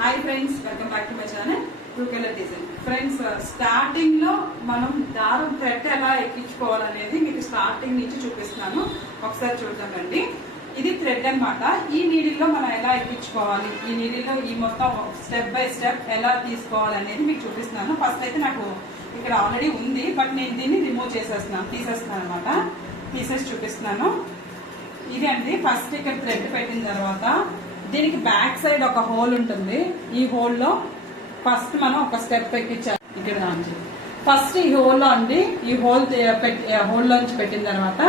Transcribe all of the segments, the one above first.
Hi friends, welcome back to my channel true colour design. Friends, starting లో మనం దారం thread ఎలా ఎక్కించుకోవాలనేది మీకు స్టార్టింగ్ నుంచి చూపిస్తున్నాను. ఒకసారి చూద్దామండి. ఇది థ్రెడ్ అన్నమాట. ఈ నీడిల్ లో మనం ఎలా ఎక్కించుకోవాలి, ఈ నీడిల్ లో ఈ మొత్తం స్టెప్ బై స్టెప్ ఎలా తీసుకోవాలనేది మీకు చూపిస్తున్నాను. ఫస్ట్ అయితే నాకు ఇక్కడ ఆల్రెడీ ఉంది, బట్ నేను దీన్ని రిమూవ్ తీసేస్తున్నాను అనమాట. తీసేసి చూపిస్తున్నాను. ఇది అండి, ఫస్ట్ ఇక్కడ థ్రెడ్ పెట్టిన తర్వాత దీనికి బ్యాక్ సైడ్ ఒక హోల్ ఉంటుంది. ఈ హోల్ లో ఫస్ట్ మనం ఒక స్టెప్ ఎక్కించాలి. ఇక్కడ ఫస్ట్ ఈ హోల్ లో అండి, ఈ హోల్ లోంచి పెట్టిన తర్వాత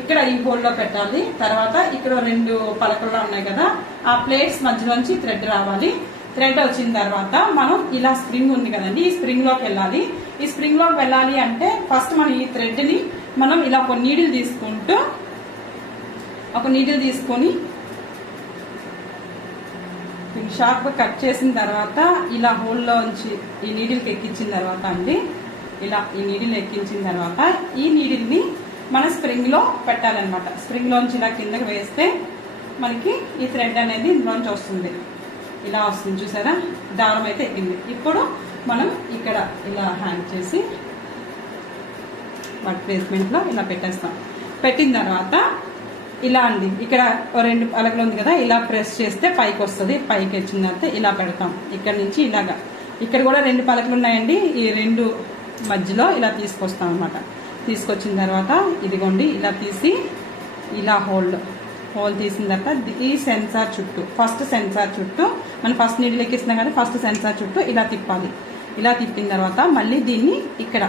ఇక్కడ ఈ హోల్ లో పెట్టాలి. తర్వాత ఇక్కడ 2 పలకల్లో ఉన్నాయి కదా, ఆ ప్లేట్స్ మధ్యలోంచి థ్రెడ్ రావాలి. థ్రెడ్ వచ్చిన తర్వాత మనం ఇలా స్ప్రింగ్ ఉంది కదండి, ఈ స్ప్రింగ్ లోకి వెళ్ళాలి. ఈ స్ప్రింగ్ లోకి వెళ్ళాలి అంటే ఫస్ట్ మనం ఈ థ్రెడ్ ని మనం ఇలా ఒక నీడిల్ తీసుకొని షార్ప్ గా కట్ చేసిన తర్వాత ఇలా హోల్లో ఉంచి ఈ నీడిల్కి ఎక్కించిన తర్వాత అండి, ఇలా ఈ నీడిల్ ఎక్కించిన తర్వాత ఈ నీడిల్ ని మన స్ప్రింగ్ లో పెట్టాలన్నమాట. స్ప్రింగ్ లోంచి ఇలా కిందకి వేస్తే మనకి ఈ థ్రెడ్ అనేది ఇందులోంచి వస్తుంది. ఇలా వస్తుంది, చూసారా? దారం అయితే ఎక్కింది. ఇప్పుడు మనం ఇక్కడ ఇలా హ్యాంగ్ చేసి వాటి ప్లేస్మెంట్ లో ఇలా పెట్టేస్తాం. పెట్టిన తర్వాత ఇలా అండి, ఇక్కడ 2 పలకలు ఉంది కదా, ఇలా ప్రెస్ చేస్తే పైకి వస్తుంది. పైకి వచ్చిన తర్వాత ఇలా పెడతాం. ఇక్కడ నుంచి ఇలాగా, ఇక్కడ కూడా 2 పలకలు ఉన్నాయండి, ఈ 2 మధ్యలో ఇలా తీసుకొస్తాం అనమాట. తీసుకొచ్చిన తర్వాత ఇదిగోండి ఇలా తీసి ఇలా హోల్ తీసిన తర్వాత ఈ సెన్సార్ చుట్టూ, ఫస్ట్ సెన్సార్ చుట్టూ మనం ఫస్ట్ నీడిల్ ఎక్కిస్తున్నాం కదా, ఫస్ట్ సెన్సార్ చుట్టూ ఇలా తిప్పాలి. ఇలా తిప్పిన తర్వాత మళ్ళీ దీన్ని ఇక్కడ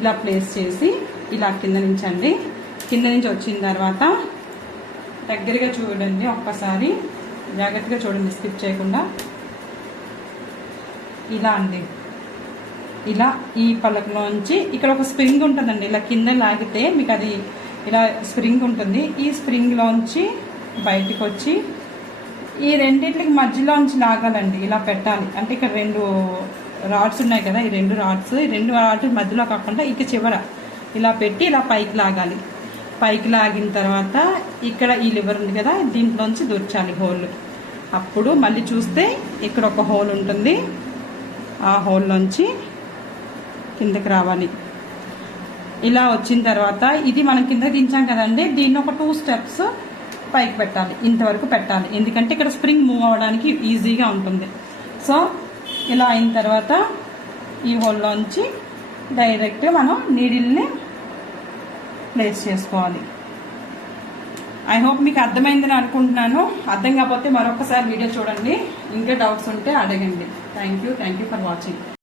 ఇలా ప్లేస్ చేసి ఇలా కింద నుంచి వచ్చిన తర్వాత దగ్గరగా చూడండి, ఒక్కసారి జాగ్రత్తగా చూడండి, స్కిప్ చేయకుండా. ఇలా అండి, ఇలా ఈ పలకలోంచి ఇక్కడ ఒక స్ప్రింగ్ ఉంటుందండి, ఇలా కింద లాగితే మీకు అది ఇలా స్ప్రింగ్ ఉంటుంది. ఈ స్ప్రింగ్లోంచి బయటికి వచ్చి ఈ రెండింటికి మధ్యలోంచి లాగాలండి, ఇలా పెట్టాలి. అంటే ఇక్కడ 2 రాడ్స్ ఉన్నాయి కదా, ఈ 2 రాడ్స్ మధ్యలో కాకుండా ఇక చివర ఇలా పెట్టి ఇలా పైకి లాగాలి. పైకి లాగిన తర్వాత ఇక్కడ ఈ లివర్ ఉంది కదా, దీంట్లోంచి దూర్చాలి హోల్. అప్పుడు మళ్ళీ చూస్తే ఇక్కడ ఒక హోల్ ఉంటుంది, ఆ హోల్లోంచి కిందకి రావాలి. ఇలా వచ్చిన తర్వాత ఇది మనం కిందకి దించాం కదండి, దీన్ని ఒక 2 స్టెప్స్ పైకి పెట్టాలి. ఇంతవరకు పెట్టాలి, ఎందుకంటే ఇక్కడ స్ప్రింగ్ మూవ్ అవ్వడానికి ఈజీగా ఉంటుంది. సో ఇలా అయిన తర్వాత ఈ హోల్లోంచి డైరెక్ట్ మనం నీడిల్ని ప్లేస్ చేసుకోవాలి. ఐ హోప్ మీకు అర్థమైందని అనుకుంటున్నాను. అర్థం కాకపోతే మరొకసారి వీడియో చూడండి, ఇంకా డౌట్స్ ఉంటే అడగండి. Thank you for watching.